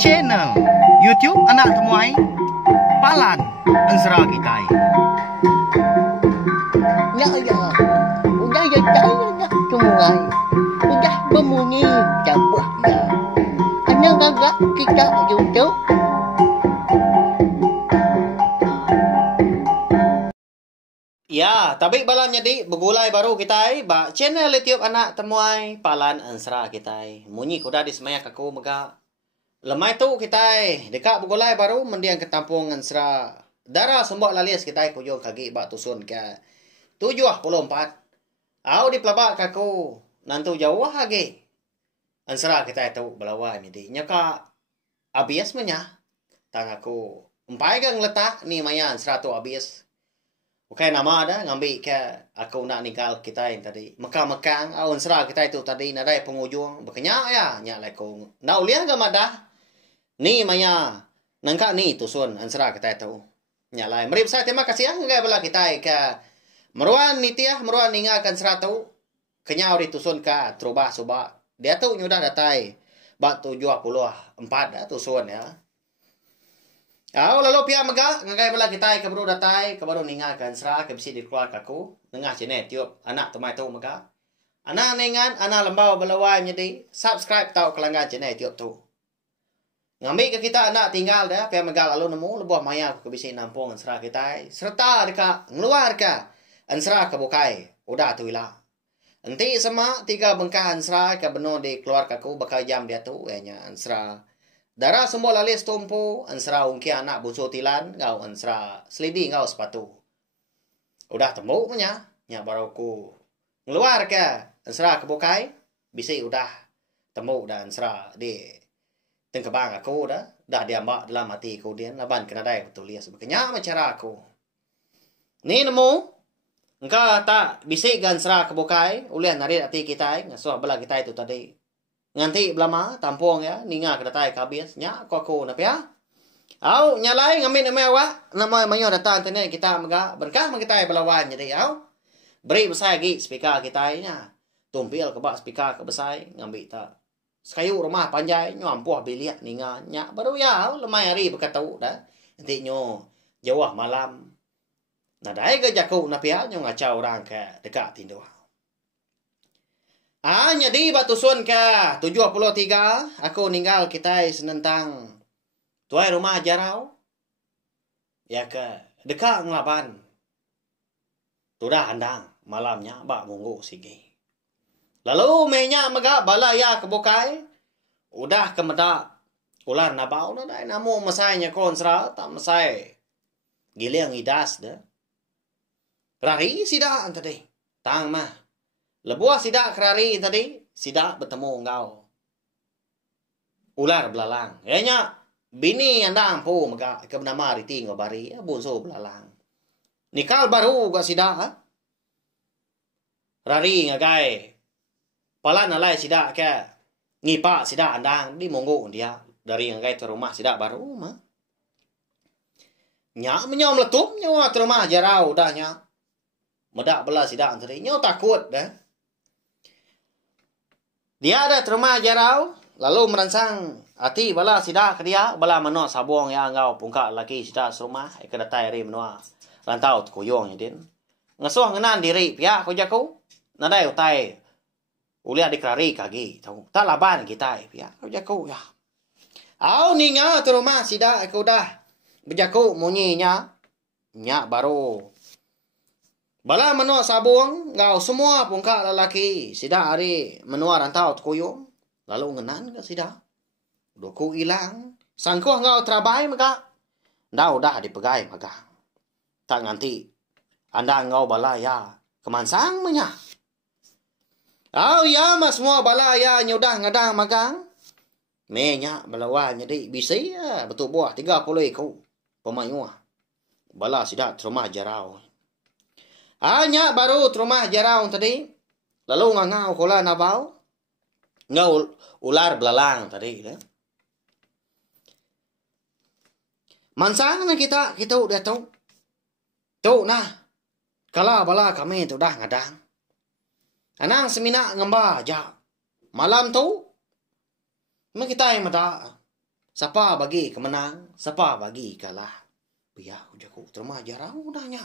Channel YouTube Anak Temuai Palan Ensera Kitai. Ya ya, udah ya saya temuai, udah berbunyi cabutnya. Anak agak kita YouTube. Ya, tapi balam jadi begulai baru kita ba channel YouTube Anak Temuai Palan Ensera kita. Munyi kuda di semaya kaku mega. Lemai tu kita dekat begulai baru mendiang ke tampung Ensera. Darah sembok lalias kita kujung kaki ba tusun ke 74. Au di pelabak kaku nantu jauh lagi. Ensera kita itu belawai jadi nyaka abias menya. Tang aku umpai gang letak ni maya Ensera tu abias. Okay, nama ada ngambil ke aku nak nikah kita yang tadi. Mekang-mekang, awan serah kita itu tadi nadai pengujung. Berkenyak ya, nyak lekong. Nak ulian ke madah? Ni maya, nangka ni tusun ansera kita itu. Nyak lai. Merip saya terima kasih enggak bala kita ke meruan nitiah, meruan ningakan seratu. Kenyau di tusun ka terubah subak. Dia tu nyudah datai. Bak 74 dah tusun ya. Au lalu pihak megak ngagai bala kita ke baru datai ke baru ningakan serah ke bisi dikeluar kaku nengah cene tiup anak temai tu megak anak nengan anak lembau belawai menjadi subscribe tau kelanggan cene tiup tu ngambil ke kita anak tinggal dah pihak megak lalu nemu lebuh maya ke bisi nampung serah kita serta dekat ngeluar ke ansera ke bukai udah tu ilah enti sama tiga bengkah ansera ke benar di keluar kaku bakal jam dia tu nya ansera. Darah semua lalis tumpu, ansera ungki anak busu tilan, ngau ansera selidi ngau sepatu. Udah temu punya, nya baru ku ngeluar ke ansera ke bukai, bisi udah temu dan ansera di tengkebang aku dah diambak dalam hati aku dia, laban kena dai betul lias sebagainya cara aku. Ni nemu, engkau tak bisi ansera ke bukai, ulian narik hati kita, ngasuh bela kita itu tadi. Nganti belama tampung ya ninga ke datai kabis nya koko na pia au nyalai ngamin mewa nama mayo datang tene kita mega berkah kita belawan jadi au beri besar lagi speaker kita nya tumpil ke bak speaker ke besar ngambil tak sekayu rumah panjai nyampuh biliak ninga nya baru ya au lemai hari berkatau dah nanti nyo jawah malam nadai ke jaku na pia nyo ngacau orang ke dekat tindu. Jadi batusun ke 73 aku ninggal kita senentang tuai rumah jarau ya ke dekat ngelaban tudah handang malamnya bak munggu sigi lalu menya mega balaya ke bukai udah ke medak ular nabau na dai namu masainya konsra tak masai giliang idas dah rari sida tadi tang mah lebuah sidak kerari tadi, sidak bertemu engkau. Ular belalang. Kayaknya bini andang pu mega ke nama riti ngobari bunso belalang. Nikal baru gak sidak ha? Rari ngagai. Palan alai sidak ke ngipak sidak andang di monggo dia dari ngagai ke rumah sidak baru mah. Nyak menyom letup nyawa ke rumah jarau dah nyak. Medak bela sidak tadi nyawa takut dah. Dia ada terima jarau, lalu merangsang hati bala sidak ke dia, bala menua sabung ya ngau pungka laki sidak serumah, ke datai ri menua rantau kuyong yadin. Ngasuh ngenan diri pihak ko jaku, nadai utai ulia dikrari kagi, tahu. Tak laban kita pihak ko jaku ya. Au ninga terima sidak aku dah berjaku munyinya, nya baru. Bala menua sabung, ngau semua pungka lelaki. Sida hari menua rantau kuyung. Lalu ngenan ke sida. Doku hilang. Sangkuh ngau terabai mega. Dah udah dipegai mega. Tak nganti. Anda ngau bala ya. Kemansang menya. Au ya mas semua bala ya nyudah ngadang magang. Menya balawan jadi bisi ya. Betul buah 30 iku. Pemayuah. Bala sida terima jarau. Hanya baru rumah jarau tadi. Lalu ngau kula nabau. Ngau ular belalang tadi. Mansang na kita udah tahu. Tuh nah. Kala bala kami tu dah ngadang. Anang semina ngamba aja. Malam tu. Memang kita yang mata. Siapa bagi kemenang, siapa bagi kalah. Biar jago terima jarang udahnya.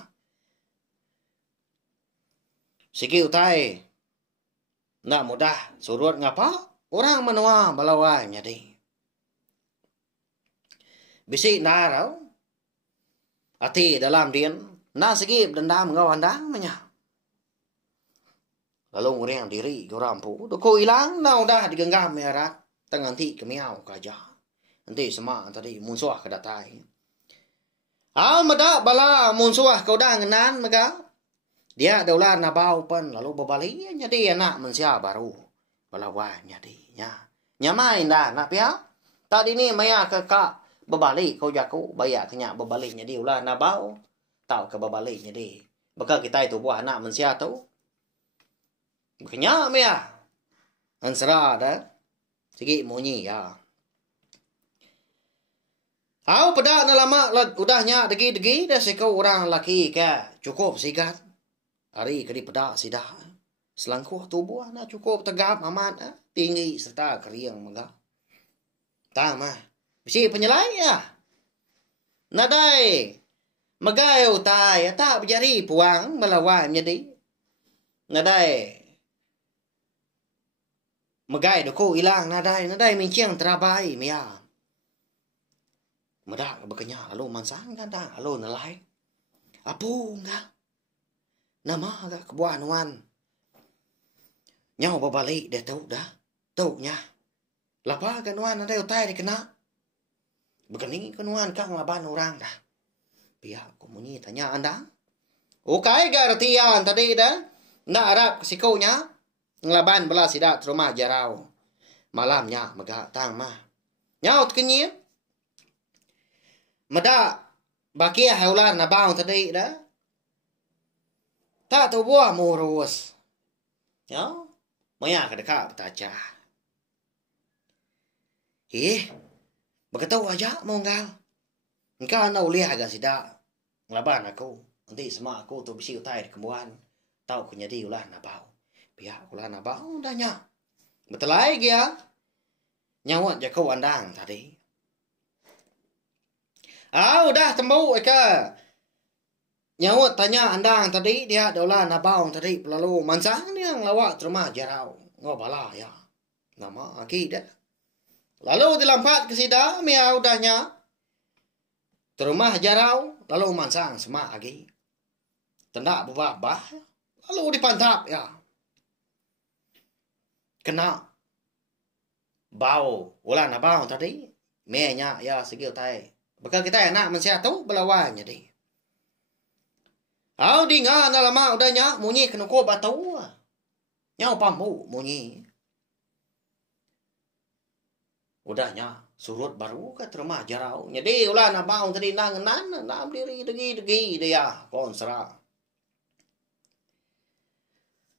Sikit utai. Nak mudah surut ngapa? Orang menua melawan jadi. Bisik narau. Hati dalam dian. Nak sikit dendam ngau handang menya. Lalu ngurang diri orang pu. Doko hilang na udah digenggam merah. Tangan ti kemiau kaja. Nanti semak tadi munsuah kedatai. Mada bala munsuah kau dah ngenan mega. Dia daulah nabau pen lalu berbalik jadi anak mensia baru. Balawan jadi nya. Nyamain dah nak pia. Tadi ni maya kakak berbalik kau jaku bayak kenyak berbalik jadi ulah nabau. Tahu ke berbalik jadi. Bakal kita itu buah anak mensia tu. Kenyak maya. Ansara dah. Sikit munyi ya. Pada na lama udahnya degi-degi dah sekau orang laki ke cukup sigat. Hari kali pada sidah. Selangkuh tubuh na cukup tegap amat tinggi serta keriang megah. Tama. Bisi penyelai ya. Nadai. Megai utai tak berjari puang melawan jadi. Nadai. Megai doko hilang nadai minciang terabai mia. Medak berkenya lalu mansang kadang lalu nelai. Apu enggak. Nama agak kebuan wan. Nyau berbalik dia tahu dah. Tahu nya. Lapa kan wan ada utai dia kena. Begini kan wan kang laban orang dah. Pihak komuniti tanya anda. Okai gartian tadi dah. Nak harap kesikaunya. Ngelaban belas sidak rumah jarau. Malamnya megak tang mah. Nyau kenyit. Mada baki haular na baung tadi dah. Tak tahu buah murus. Ya, maya kedekak betaca. Berkata aja monggal. Engkau nak uliah agak sidak. Ngelaban aku. Nanti semua aku tu bisi utai di kembuan. Tahu ku nyadi ulah na bau. Pihak ulah na bau dahnya. Betul lagi ya. Nyawat jakau andang tadi. Udah tembau eka. Nyawat tanya andang tadi dia daulah nabaung tadi lalu mansang dia ngelawak terima jarau. Ngobala ya. Nama aki dah. Lalu dilampat ke sida mia udahnya. Terumah jarau lalu mansang semak lagi. Tendak bubah lalu dipantap ya. Kena bau ulah nabaung tadi. Menya ya segil tai. Bakal kita enak mensia tu belawan jadi. Di ngah na lama udahnya munyi kena ko batau. Nyau pambu munyi. Udahnya surut baru ke terima jarau. Jadi ulah na baung tadi nang diri degi dia konsra.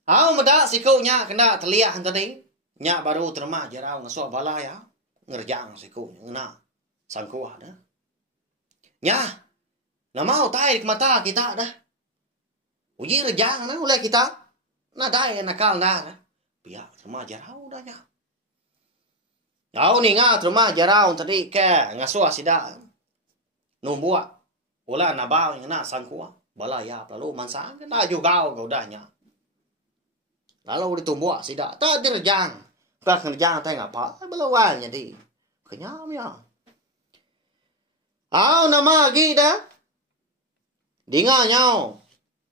Meda sikaunya kena terlihat tadi. Nya baru terima jarau ngasuh bala ya. Ngerjang sikau ngena sangkuah dah. Ya, nak mau tai ke mata kita dah. Uji rejang na oleh kita. Na dai nakal dah. Biar terima jarau dah nya. Kau ni ngah terima jarau tadi ke ngasuh sida. Numbuak. Ulah na bau ngena sangkua. Bala ya lalu mansang na juga kau dah nya. Lalu ditumbuak sida. Tak direjang. Kau kerjang tai ngapa? Belawan jadi. Kenyam ya. Nama lagi dah. Dengar nyau.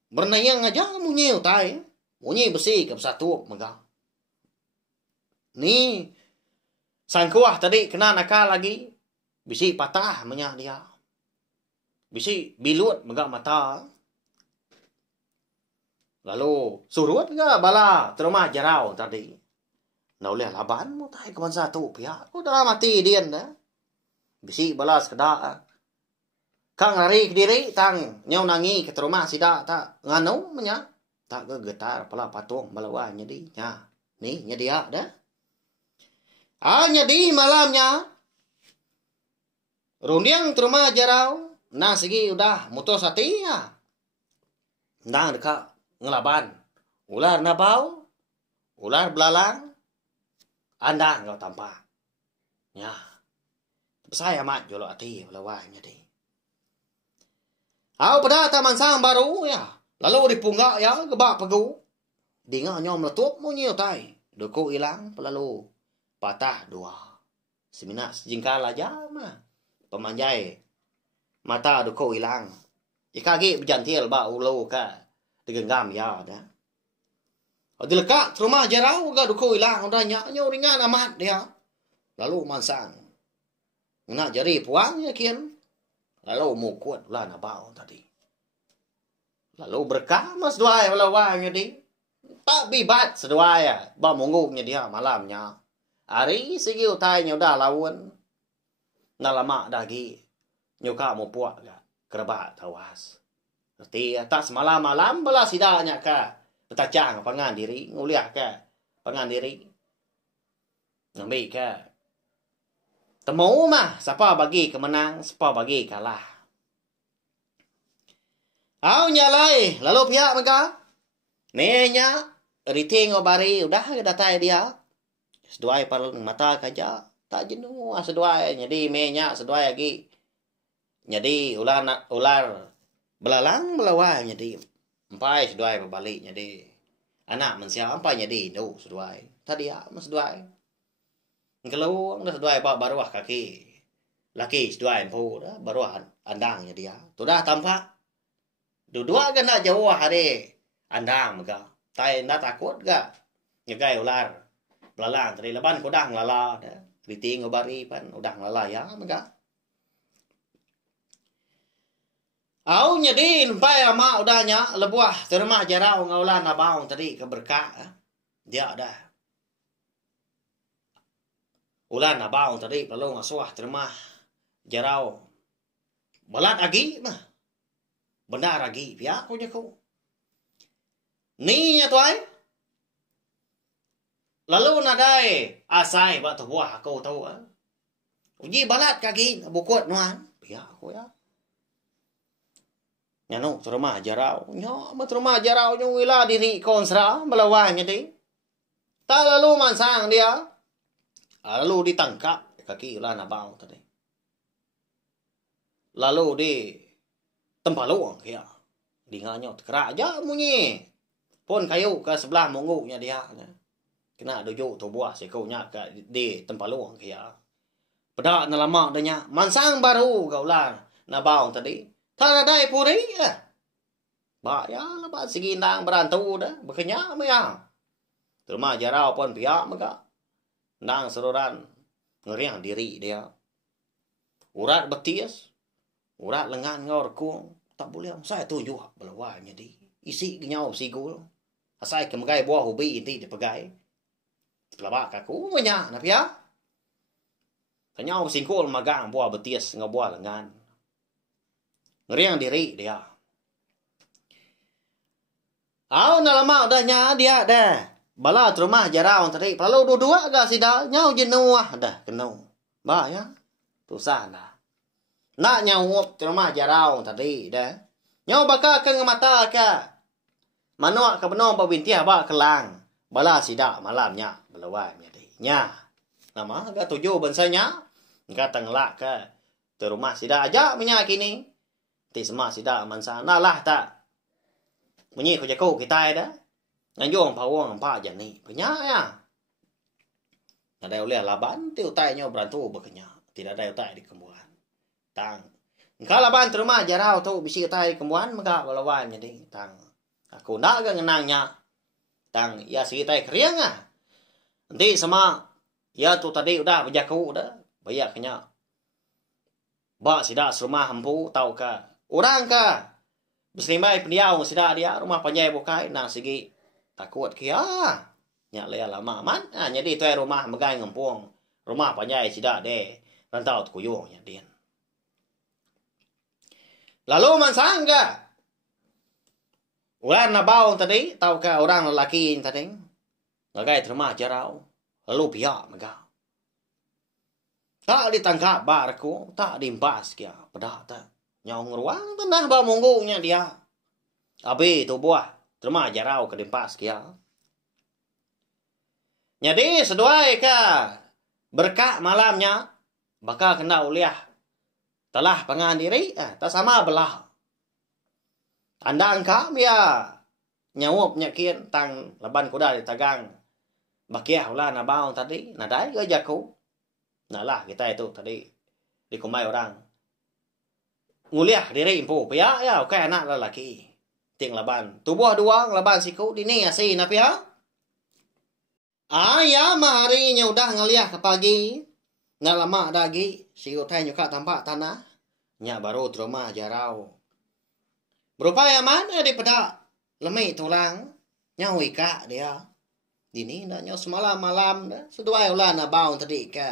Bernayang aja munyi utai. Munyi besi ke satu megah. Ni. Sangkuah tadi kena nakal lagi. Bisi patah menyak dia. Bisi bilut megah mata. Lalu surut ke bala terima jarau tadi. Nak boleh laban mu tai ke satu pihak. Udah mati dia dah. Bisi balas kedak. Kang lari ke diri tang nyau nangi ke rumah sida tak nganu menya tak ke getar pala patung balawan jadi nya ni nya dia dah nyadi malamnya rundiang rumah jarau nah segi udah mutus hati ya ndang dekat ngelaban ular nabau ular belalang andang kau tampak Ya. Saya mat jolo ati belawanya di. Pada taman sang baru ya. Lalu dipunggak ya gebak pegu. Dengar nyom letup munyi tai. Duku hilang pelalu patah dua. Semina sejengkal aja mah. Pemanjai. Mata duku hilang. Ikagi berjantil ba ulo ka. Digenggam ya dah. Dilekat rumah jarau ga duku hilang udah nyanyo ringan amat dia. Lalu mansang. Nak jari puang ya kian. Lalu mukut lah nak bau tadi. Lalu berkah mas dua ya belawanya di. Tak bibat sedua ya. Ba munggunya dia malamnya. Hari segi utai udah lawan. Nak lama dagi. Nyuka mau puak ga. Kerebat tawas. Berarti tak semalam-malam belah sidaknya ka. Betacang pangan diri. Nguliah ka. Pangan diri. Ngambil ka. Temu mah, siapa bagi kemenang, siapa bagi kalah. Au nyalai, lalu pihak mereka. Nenya, riting obari, udah datai dia. Seduai paling mata kaja, tak jenuh seduai. Jadi menya seduai lagi. Jadi ular belalang belawai jadi. Empai seduai berbalik jadi. Anak mensiap empai jadi no seduai. Tadi ya mas seduai. Kalau dah seduai baruah kaki. Laki seduai empu dah baruah andangnya dia. Tu dah tampak. Dua kan nak jauh hari andang mega. Tai nak takut ga. Nyegai ular. Belalang tadi leban kodang lala dah. Riting obari pan udang lala ya mega. Au nyedin pai ama udahnya lebuah terima jarau ngaulan abang tadi keberkah. Dia dah. Ulan abang tadi lalu ngasuah terima jarau. Balat lagi mah. Benar lagi pihak punya kau. Ni nya tuai. Lalu nadai asai bak buah kau tahu ah. Uji balat kaki bukut nuan pihak aku ya. Nyano terima jarau. Nyo terima jarau nyo wila diri konsra melawan jadi. Tak lalu mansang dia. Lalu ditangkap kaki ulan abang tadi. Lalu di tempaluang ya. Dinganya kerak aja munyi. Pun kayu ke sebelah munggunya dia. Kena dojo tu buah sekaunya ke di tempaluang ya. Pada lama adanya mansang baru gaulan nabang tadi. Tak ada puri ya. Ba ya lepas segi nang berantau dah bekenya ya. Terima jarau pun pihak maka. Nang seroran ngeriang diri dia. Urat betis. Urat lengan ngor kuang. Tak boleh. Saya tunjuk belawanya di. Isi kenyau sigul. Asai kemegai buah ubi inti dipegai. Pelabak kaku banyak. Kenapa ya? Kenyau singkul magang buah betis ngau buah lengan. Ngeriang diri dia. Au nalama udahnya dia dah. Bala rumah jarau tadi. Lalu dua-dua agak sida. Nyau jenuh dah. Kenau. Ba ya. Tusah dah. Nak nyau rumah jarau tadi dah. Nyau bakal ke mata ka. Manuak ke benong pabintiah ba kelang. Bala sida malamnya. Belawai jadi. Nya. Nama agak tujuh bensanya. Enggak tengelak ke. Te rumah sida aja minyak kini. Ti semak sida mansa. Nah lah tak. Bunyi ko jago kita dah. Ngayong pawang empat aja ni. Banyak ya. Ada oleh laban. Ti utai nyo berantu bekenya. Tidak ada utai di kembuhan. Tang. Engkau laban terima jarau tu. Bisi utai di kembuhan. Maka balawai jadi. Tang. Aku nak ke ngenangnya. Tang. Ya si utai keriang ah. Nanti sama. Ya tu tadi udah berjaku dah. Bayak kenya. Bak sidak serumah hampu. Tahu ka. Orang ka. Berselimai pendiau sidak dia. Rumah panjai bukai. Nang segi. Takut kia. Nyak lea lama man. Jadi tu rumah megai ngempung. Rumah panjai sidak deh. Rantau tu kuyung nya din. Lalu mansang ka. Ulan nabau tadi. Tahu ka orang lelaki tadi. Ngagai terima jarau. Lalu pihak megah. Tak ditangkap barku. Tak diimpas kia. Pedah tak. Nyong ruang tenang ba munggunya dia. Abi tu buah. Terima jarau ke dimpas kia. Jadi seduai ka. berkak malamnya bakal kena uliah telah pangan diri tak sama belah anda angka ya nyawop nyakin tang laban kuda di tagang bakiah ulah nabaw tadi nadai ke jaku nalah kita itu tadi dikumai orang nguliah diri impu pia ya oke anak lelaki ting laban tubuh dua laban siku dini asi na pia ya maharinya udah ngeliah ke pagi nggak lama lagi si utai nyuka tampak tanah nya baru terima jarau berupaya mana di pedak lemai tulang nyaw ika dia dini nak nyaw semalam malam dah seduai ulah na baun tadi ke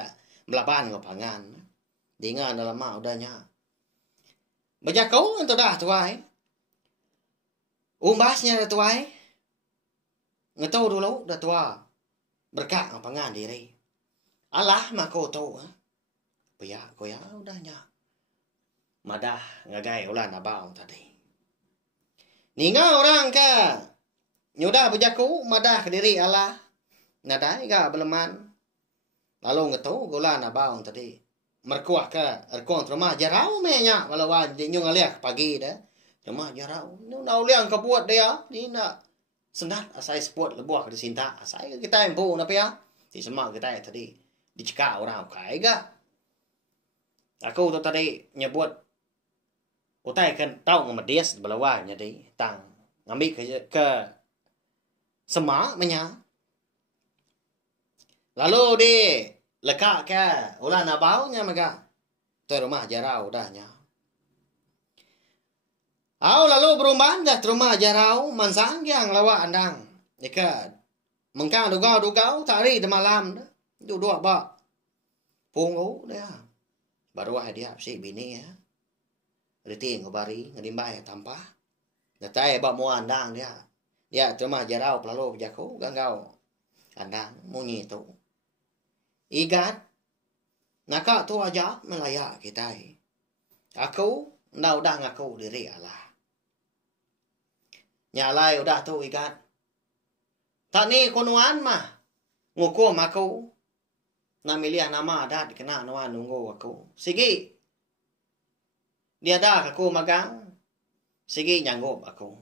melaban ngopangan dengan dalam mak udahnya berjakau untuk dah tuai umbasnya dah tuai ngetau dulu dah tua berkak ngopangan diri alah mako tau pia koya udahnya madah ngagai ulah na baun tadi ninga orang ka nyudah berjaku madah ke diri Allah nadai ga beleman lalu ngetu gula na baung tadi merkuah ke erkong rumah jarau menya malawan di nyung aliak pagi dah rumah jarau nu na uliang ka buat dia di na sendat asai sport lebuah di sinta asai kita empu na pia di semak kita tadi dicekak orang kai ga aku tu tadi nyebut utai kan tau ngamedias belawan jadi tang ngambil ke semak menya lalu di lekak ke ulah nabaunya mega tu rumah jarau dahnya lalu berumban dah rumah jarau mansang yang lawa andang jika mengkang dugau tari de malam dah dua ba pungu dia baru dia si bini ya Riti ngobari ngedimbai tampah. Datai ba mo andang dia. Dia terima jarau pelalo jaku ganggau. Andang munyi tu. Igat naka tu aja melaya kita. Aku ndak udah ngaku diri Allah. Nyalai udah tu igat. Tak ni kunuan mah. Ngukum aku. Namiliah nama adat kena nuan nunggu aku. Sigi dia dah aku magang. Sige nyanggop aku.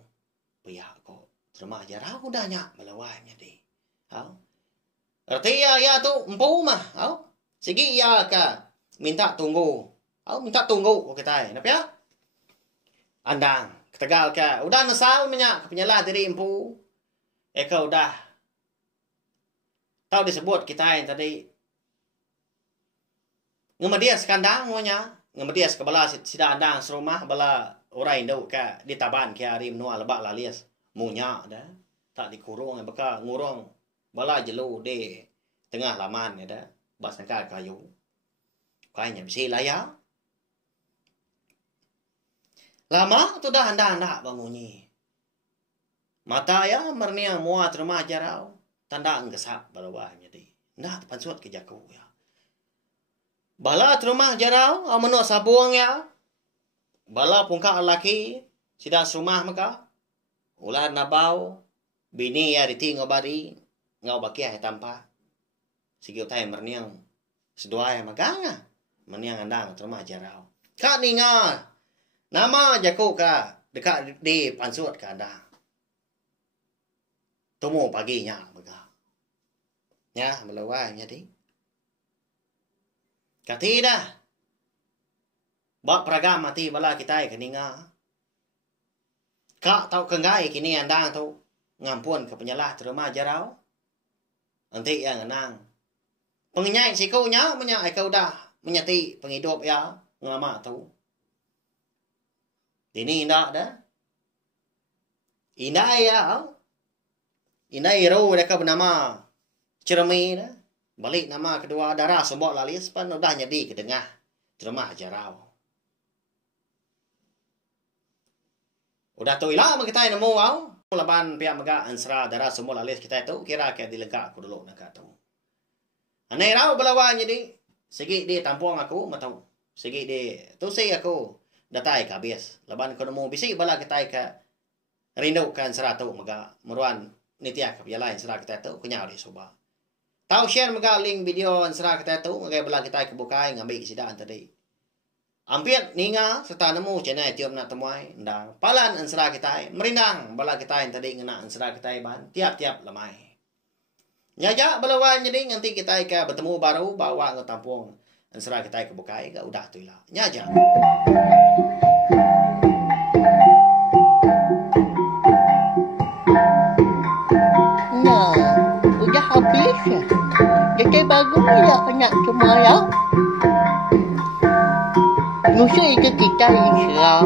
Pia aku. Terima jarau dahnya melawanya di. Arti ya tu empu mah. Sige ya ka. Minta tunggu. Minta tunggu kita. Napa ya? Andang. Ketegal ka. Udah nasal minyak. Penyalah diri empu. Eka udah. Tahu disebut kita yang tadi. Ngemedias kandang monya. Ngemedias ke bala sida andang serumah bala orang Indo ka di taban ke hari menua lebak lalias munya dah tak dikurung baka ngurung bala jelu di tengah laman ya dah bas nangka kayu kayaknya bisa laya lama tu dah andang dah bangunyi mata ya mernia muat rumah jarau tanda ngesap balawanya di nah pansut ke jaku ya bala rumah jarau menuk sabung ya. Bala pungka laki sida rumah maka. Ulah nabau bini ya riti ngobari ngau bakia tampa. Sige utai merniang sedua ya maganga. Merniang andang rumah jarau. Ka ninga. Nama jaku ka dekat di pansut ka andang. Tumu paginya maka. Ya melawanya di. Kati dah. Bak peragam mati bala kita keninga. Kak tau kengai kini andang tu ngampun ke penyalah terima jarau. Nanti yang enang. Pengenyai sikunya menyai kau dah menyati penghidup ya ngama tu. Ini indah dah. Indah ya. Indah hero mereka bernama Cermi dah. Balik nama kedua darah sembok lalis pan udah jadi ke tengah terima jarau. Udah tu ilah kita nemu au laban pihak mega ansra darah sembok lalis kita itu kira ke dilegak aku dulu nak tu. Anai rau belawan jadi segi di tampung aku matau. Segi di tu saya aku datai ke habis. Laban aku nemu bisi bala kita ke rindu kan sera tu mega meruan nitia ke lain sera kita tu kenyau di soba. Tahu share mega link video ansra kita tu ngai bala kita kebukai ngambil sidaan tadi. Ampiat ninga serta nemu channel tiup nak temuai nda palan ansra kita merindang bala kita yang tadi ngena ansra kita ban tiap-tiap lemai. Nyaja balawan jadi nanti kita ke bertemu baru bawa ke tampung ansra kita kebukai ke udah tu lah. Nyaja. Nah, udah habis ya. Jadi bagus ya anak semua ya. Musuh itu kita insya